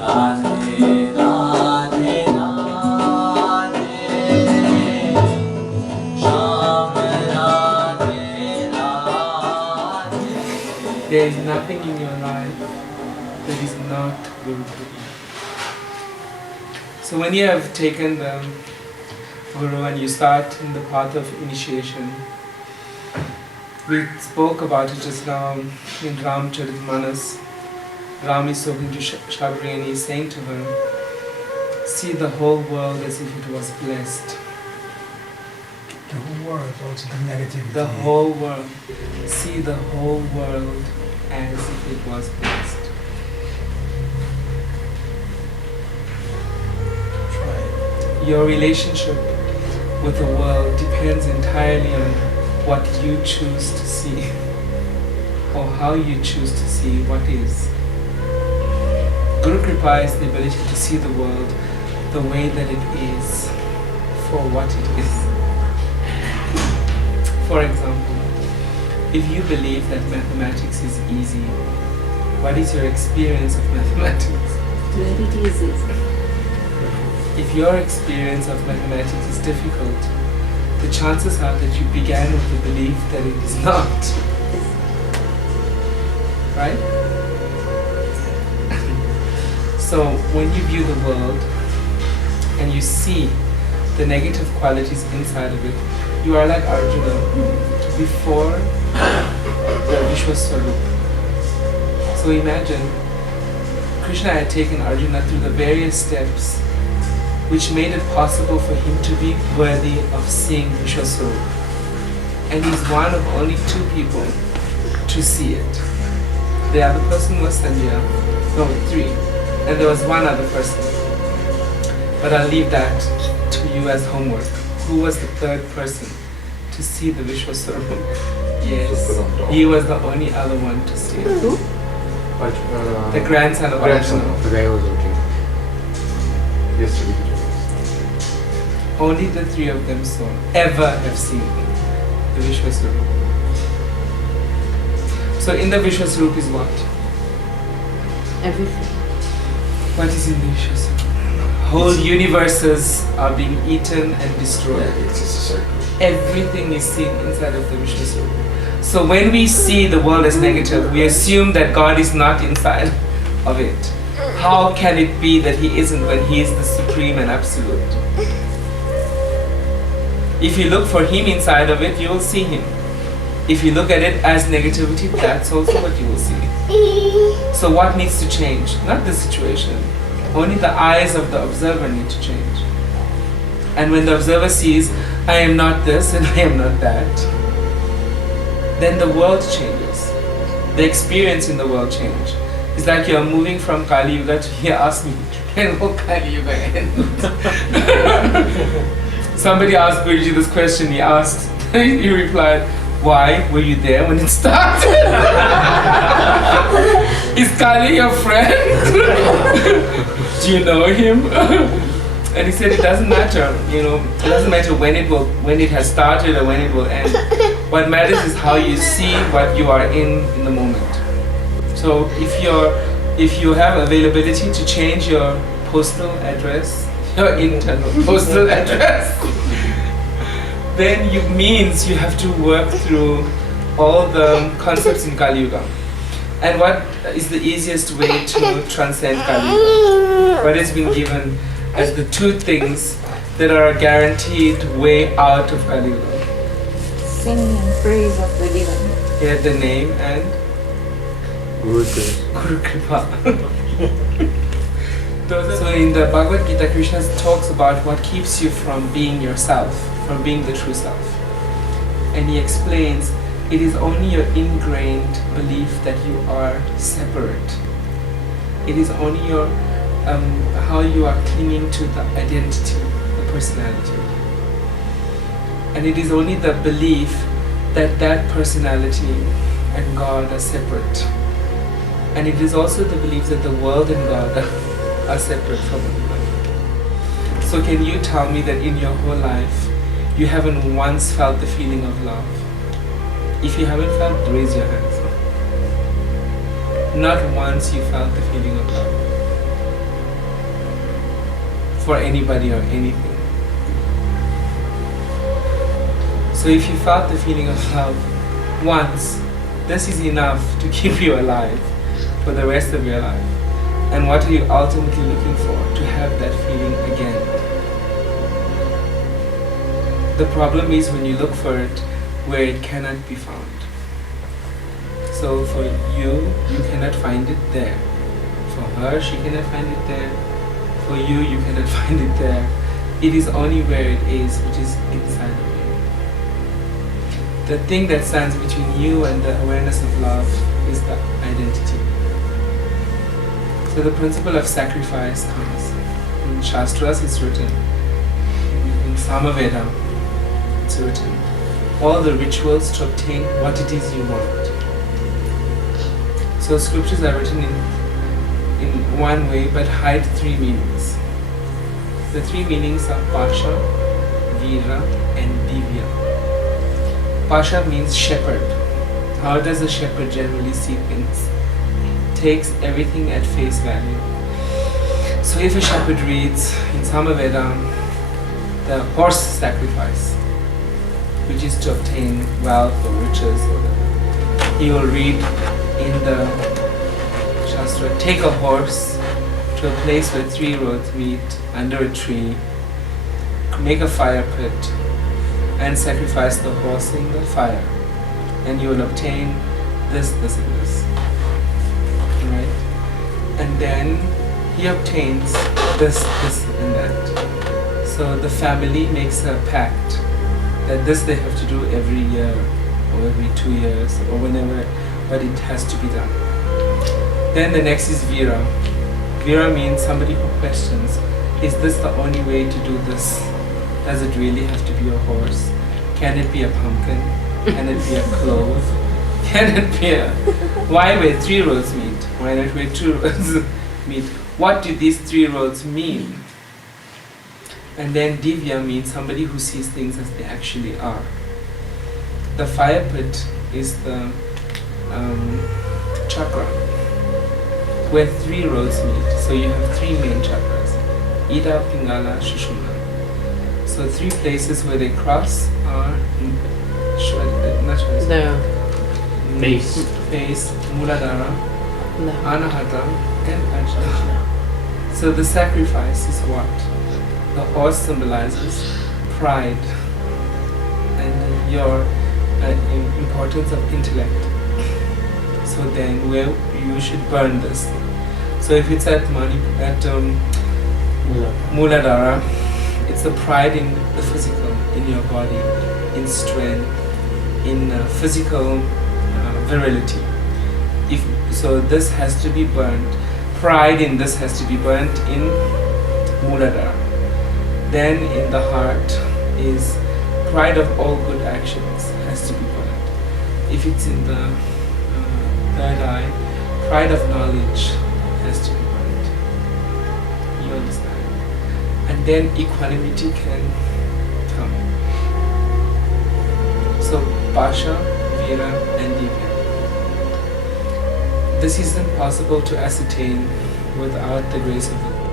Radhe Radhe Radhe Sham Radhe Radhe. There is nothing in your life that is not Guru Kripa. So when you have taken the Guru and you start in the path of initiation, we spoke about it just now in Ramcharitmanas. Ram is talking to Sabri and he is saying to her, see the whole world as if it was blessed. The whole world, also the negativity. The whole world. See the whole world as if it was blessed. Your relationship with the world depends entirely on what you choose to see or how you choose to see what is. Guru Kripa is the ability to see the world the way that it is for what it is. For example, if you believe that mathematics is easy, what is your experience of mathematics? Very easy. If your experience of mathematics is difficult, the chances are that you began with the belief that it is not. Right? So when you view the world and you see the negative qualities inside of it, you are like Arjuna before the Vishwaparanthapananda. So imagine Krishna had taken Arjuna through the various steps which made it possible for him to be worthy of seeing Vishwaparanthapananda. And he's one of only 2 people to see it. The other person was Sanjaya, no, 3. And there was one other person. But I'll leave that to you as homework. Who was the 3rd person to see the Vishwaparanthapananda? Yes, he was the only other one to see it. Who? The grandson of Arjuna. The guy was looking yesterday. Only the 3 of them saw, ever have seen the Vishwaparanthapananda. So in the Vishwaparanthapananda is what? Everything. What is in the Vishwaparanthapananda? Whole universes are being eaten and destroyed. Yeah, it's just a circle. Everything is seen inside of the Vishwaparanthapanada. So when we see the world as negative, we assume that God is not inside of it. How can it be that He isn't when He is the supreme and absolute? If you look for Him inside of it, you will see Him. If you look at it as negativity, that's also what you will see. So what needs to change? Not the situation. Only the eyes of the observer need to change. And when the observer sees, I am not this and I am not that, then the world changes. The experience in the world changes. It's like you're moving from Kali Yuga to here, ask me, when will Kali Yuga end? Somebody asked Guruji this question, he replied, why were you there when it started? Is Kali your friend? Do you know him? And he said it doesn't matter, it doesn't matter when it has started or when it will end. What matters is how you see what you are in the moment. So if you have availability to change your postal address, your internal postal address, then it means you have to work through all the concepts in Kali Yuga. And what is the easiest way to transcend Kali Yuga? What has been given as the 2 things that are a guaranteed way out of Kali Yuga? Sing and praise of the divine. Yeah, the name and Guru Kripa. So in the Bhagavad Gita, Krishna talks about what keeps you from being yourself, from being the true self. And he explains it is only your ingrained belief that you are separate. It is only your how you are clinging to the identity, the personality. And it is only the belief that that personality and God are separate. And it is also the belief that the world and God are separate from one another. So can you tell me that in your whole life, you haven't once felt the feeling of love? If you haven't felt, raise your hands. Not once you felt the feeling of love. for anybody or anything. So if you felt the feeling of love once, this is enough to keep you alive for the rest of your life. And what are you ultimately looking for? To have that feeling again. The problem is when you look for it where it cannot be found. So for you, you cannot find it there. For her, she cannot find it there. For you, you cannot find it there. It is only where it is, which is inside of you. The thing that stands between you and the awareness of love is the identity. So the principle of sacrifice comes. In Shastras it's written, in Samaveda it's written, all the rituals to obtain what it is you want. So scriptures are written in one way but hide three meanings. The three meanings are Pasha, Vira and Divya. Pasha means shepherd. How does a shepherd generally see things? Takes everything at face value. So if a shepherd reads in Samaveda the horse sacrifice, which is to obtain wealth or riches, he will read in the Shastra, take a horse to a place where three roads meet under a tree, make a fire pit and sacrifice the horse in the fire, and you will obtain this, this and this. Right? And then he obtains this, this and that. So the family makes a pact that this they have to do every year or every 2 years or whenever, but it has to be done. Then the next is Vira. Vira means somebody who questions, is this the only way to do this? Does it really have to be a horse? Can it be a pumpkin? Can it be a clove? Can it be a... Why where three roads meet? Why not where two roads meet? What do these three roads mean? And then Divya means somebody who sees things as they actually are. The fire pit is the chakra, where three roads meet. So you have three main chakras, Ida, Pingala, Shushumna. So three places where they cross are face, Muladhara, Anahata, and Ajna. So the sacrifice is what? The horse symbolizes pride and your importance of intellect. So then where you should burn this. So if it's at Muladhara, it's the pride in the physical, in your body, in strength, in physical virility. So this has to be burnt. Pride in this has to be burnt in Muladhara. Then in the heart is pride of all good actions has to be burnt. If it's in the third eye, pride of knowledge has to be burnt. You understand? And then equanimity can come. So Pasha, Vira and Divya. This is impossible to ascertain without the grace of the Lord.